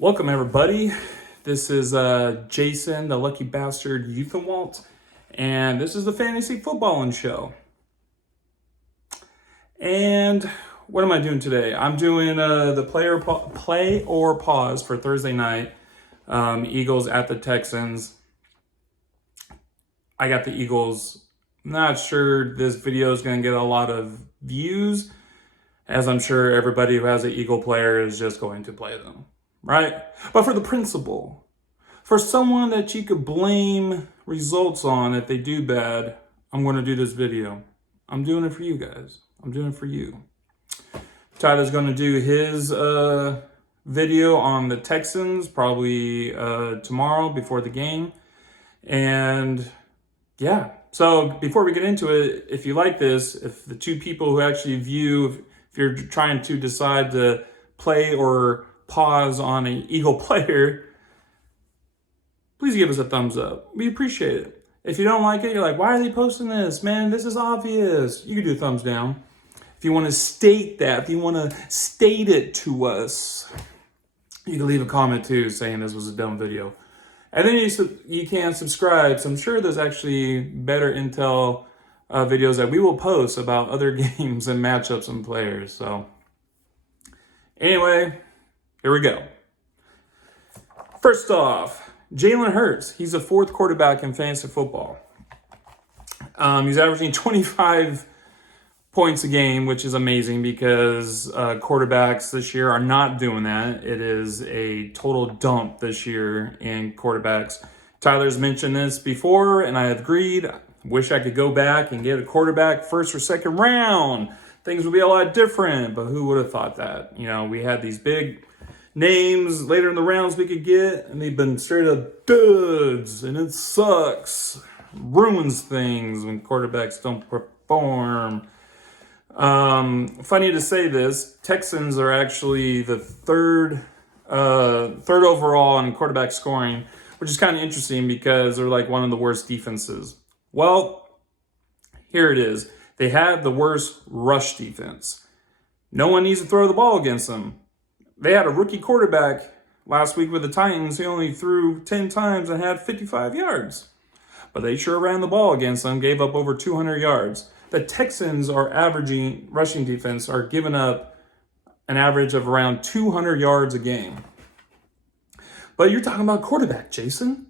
Welcome, everybody. This is Jason, the lucky bastard Uthenwoldt, and this is the Fantasy Footballin Show. And what am I doing today? I'm doing the play or pause for Thursday night. Eagles at the Texans. I got the Eagles. Not sure this video is going to get a lot of views, as I'm sure everybody who has an Eagle player is just going to play them. Right? But for the principle, for someone that you could blame results on if they do bad, I'm going to do this video. I'm doing it for you guys. I'm doing it for you. Tyler's going to do his video on the Texans probably tomorrow before the game. And yeah, so before we get into it, if you like this, if the two people who actually view, if you're trying to decide to play or pause on an Eagle player, please give us a thumbs up. We appreciate it. If you don't like it, you're like, why are they posting this? Man, this is obvious. You can do a thumbs down. If you want to state that, if you want to state it to us, you can leave a comment too saying this was a dumb video. And then you can subscribe. So I'm sure there's actually better intel videos that we will post about other games and matchups and players. So anyway, here we go. First off, Jalen Hurts. He's a fourth quarterback in fantasy football. He's averaging 25 points a game, which is amazing because quarterbacks this year are not doing that. It is a total dump this year in quarterbacks. Tyler's mentioned this before, and I agreed. Wish I could go back and get a quarterback first or second round. Things would be a lot different, but who would have thought that? You know, we had these big names later in the rounds we could get, and they've been straight up duds, and it sucks. Ruins things when quarterbacks don't perform. Funny to say this, Texans are actually the third overall in quarterback scoring, which is kind of interesting because they're like one of the worst defenses. Well, here it is. They have the worst rush defense. No one needs to throw the ball against them. They had a rookie quarterback last week with the Titans. He only threw 10 times and had 55 yards. But they sure ran the ball against them, gave up over 200 yards. The Texans are averaging, rushing defense, are giving up an average of around 200 yards a game. But you're talking about quarterback, Jason.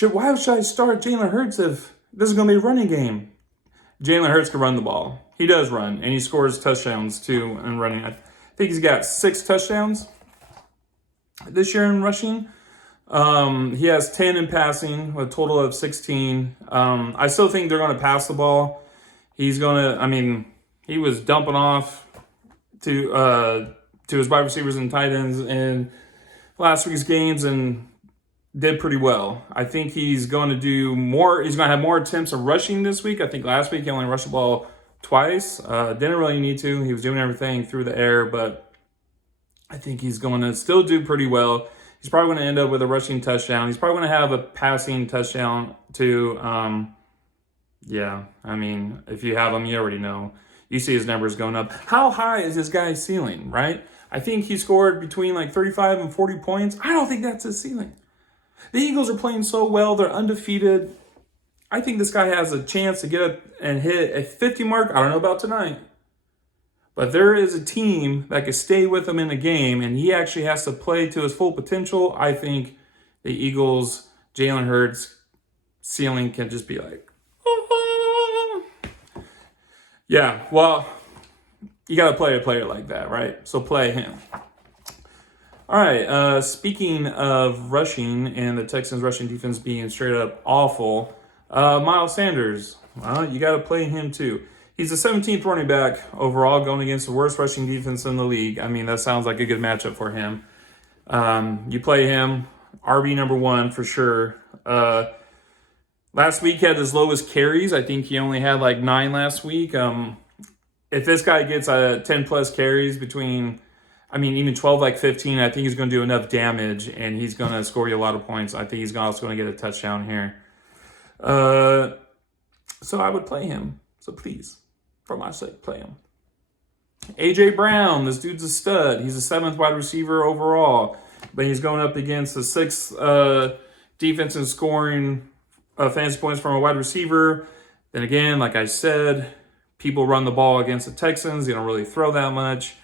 Why should I start Jalen Hurts if this is going to be a running game? Jalen Hurts can run the ball. He does run, and he scores touchdowns too in running. I think he's got 6 touchdowns this year in rushing. He has 10 in passing, a total of 16. I still think they're going to pass the ball. He was dumping off to his wide receivers and tight ends in last week's games and did pretty well. I think he's going to do more. He's going to have more attempts of rushing this week. I think last week he only rushed the ball twice. Didn't really need to. He was doing everything through the air, but I think he's going to still do pretty well. He's probably going to end up with a rushing touchdown. He's probably going to have a passing touchdown too. If you have him, you already know. You see his numbers going up. How high is this guy's ceiling, right? I think he scored between like 35 and 40 points. I don't think that's his ceiling. The Eagles are playing so well. They're undefeated. I think this guy has a chance to get up and hit a 50 mark. I don't know about tonight. But there is a team that could stay with him in the game, and he actually has to play to his full potential. I think the Eagles, Jalen Hurts, ceiling can just be like, yeah, well, you got to play a player like that, right? So play him. All right, speaking of rushing and the Texans' rushing defense being straight up awful, Miles Sanders, you got to play him too. He's the 17th running back overall going against the worst rushing defense in the league. I mean, that sounds like a good matchup for him. You play him, RB number 1 for sure. Last week he had his lowest carries. I think he only had like 9 last week. If this guy gets 10 plus carries even 12, like 15, I think he's going to do enough damage and he's going to score you a lot of points. I think he's also going to get a touchdown here. So I would play him. So please, for my sake, play him. A.J. Brown, this dude's a stud. He's the 7th wide receiver overall. but he's going up against the sixth defense in scoring fantasy points from a wide receiver. Then again, like I said, people run the ball against the Texans. They don't really throw that much.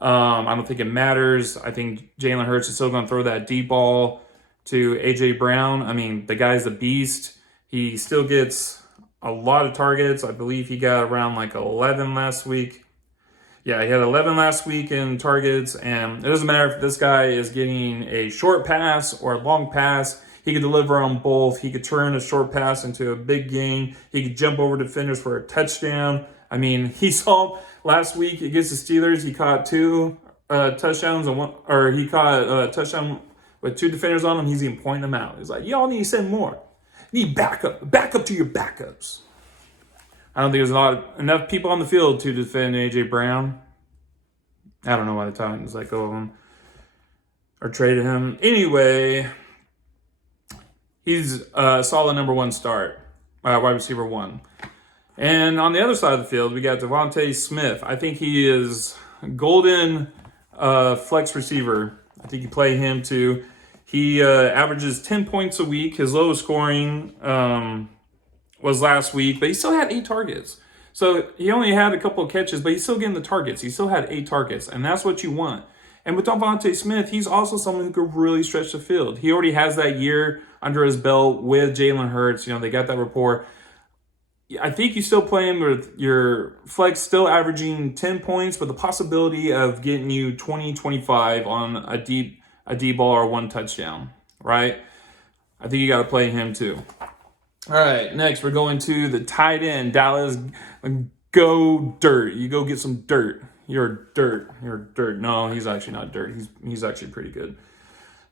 I don't think it matters. I think Jalen Hurts is still going to throw that deep ball to A.J. Brown. I mean, the guy's a beast. He still gets a lot of targets. I believe he got around like 11 last week. Yeah, he had 11 last week in targets, and it doesn't matter if this guy is getting a short pass or a long pass. He could deliver on both. He could turn a short pass into a big gain. He could jump over defenders for a touchdown. I mean, he saw last week against the Steelers, he caught two touchdowns, he caught a touchdown with two defenders on him. He's even pointing them out. He's like, y'all need to send more. You need backup to your backups. I don't think there's enough people on the field to defend A.J. Brown. I don't know why the Titans let go of him or traded him. Anyway, he's a solid number one start, wide receiver one. And on the other side of the field, we got DeVonta Smith. I think he is golden flex receiver. I think you play him too. He averages 10 points a week. His lowest scoring was last week, but he still had 8 targets. So he only had a couple of catches, but he's still getting the targets. He still had 8 targets, and that's what you want. And with DeVonta Smith, he's also someone who could really stretch the field. He already has that year under his belt with Jalen Hurts. You know, they got that rapport. I think you still play him with your flex still averaging 10 points, with the possibility of getting you 20, 25 on a deep ball or one touchdown, right? I think you got to play him too. All right, next we're going to the tight end, Dallas Goedert. You go get some dirt. You're dirt. No, he's actually not dirt. He's actually pretty good.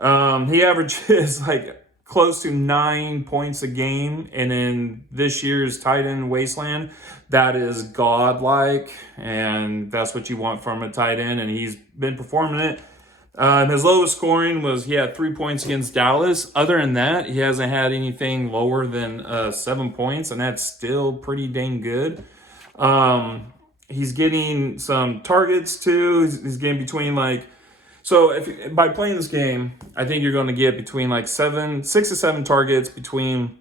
He averages like close to 9 points a game, and in this year's tight end wasteland, that is godlike, and that's what you want from a tight end, and he's been performing it. His lowest scoring was he had 3 points against Dallas. Other than that, he hasn't had anything lower than 7 points, and that's still pretty dang good. He's getting some targets too. He's getting between by playing this game, I think you're going to get between 6 to 7 targets, between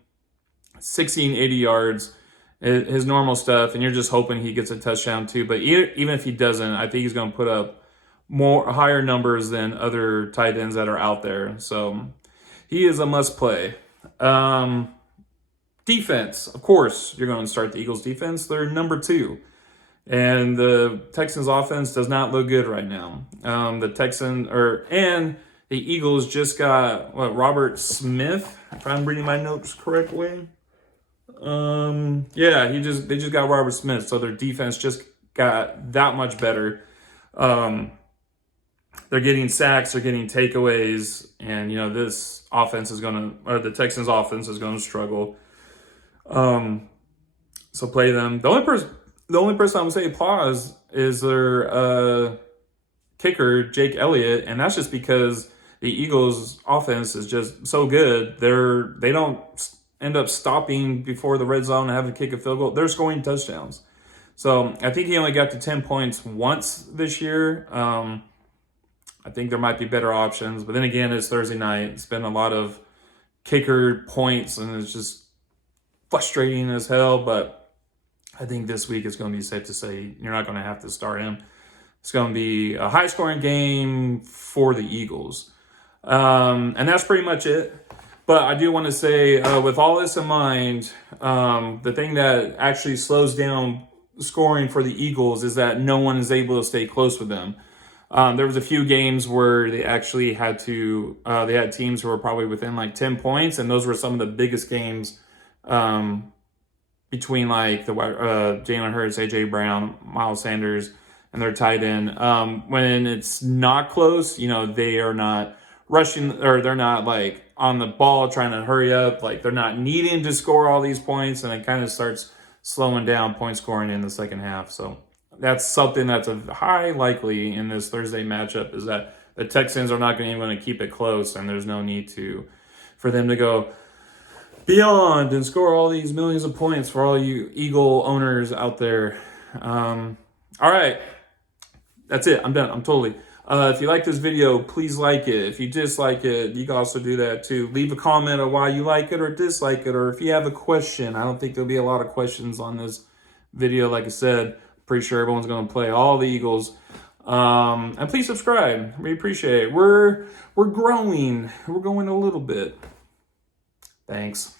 60 and 80 yards, his normal stuff, and you're just hoping he gets a touchdown too. But even if he doesn't, I think he's going to put up higher numbers than other tight ends that are out there. So he is a must play. Defense, of course, you're going to start the Eagles defense. They're number 2. And the Texans offense does not look good right now. The Eagles just got Robert Smith, if I'm reading my notes correctly. They just got Robert Smith, so their defense just got that much better. They're getting sacks, they're getting takeaways, and the Texans offense is gonna struggle. So play them. The only person I would say pause is their kicker, Jake Elliott, and that's just because the Eagles' offense is just so good. They don't end up stopping before the red zone and have to kick a field goal. They're scoring touchdowns. So I think he only got to 10 points once this year. I think there might be better options, but then again, it's Thursday night. It's been a lot of kicker points, and it's just frustrating as hell, but I think this week it's going to be safe to say you're not going to have to start him. It's going to be a high-scoring game for the Eagles. And that's pretty much it. But I do want to say, with all this in mind, the thing that actually slows down scoring for the Eagles is that no one is able to stay close with them. There was a few games where they actually had to, they had teams who were probably within 10 points, and those were some of the biggest games between Jalen Hurts, A.J. Brown, Miles Sanders, and their tight end. When it's not close, they are not rushing, or they're not on the ball trying to hurry up. They're not needing to score all these points, and it kind of starts slowing down point scoring in the second half. So that's something that's a high likely in this Thursday matchup, is that the Texans are not going to keep it close, and there's no need for them to go beyond and score all these millions of points for all you Eagle owners out there. All right. That's it. I'm done. I'm totally. If you like this video, please like it. If you dislike it, you can also do that too. Leave a comment on why you like it or dislike it, or if you have a question. I don't think there'll be a lot of questions on this video. Like I said, pretty sure everyone's going to play all the Eagles. And please subscribe. We appreciate it. We're growing. We're going a little bit. Thanks.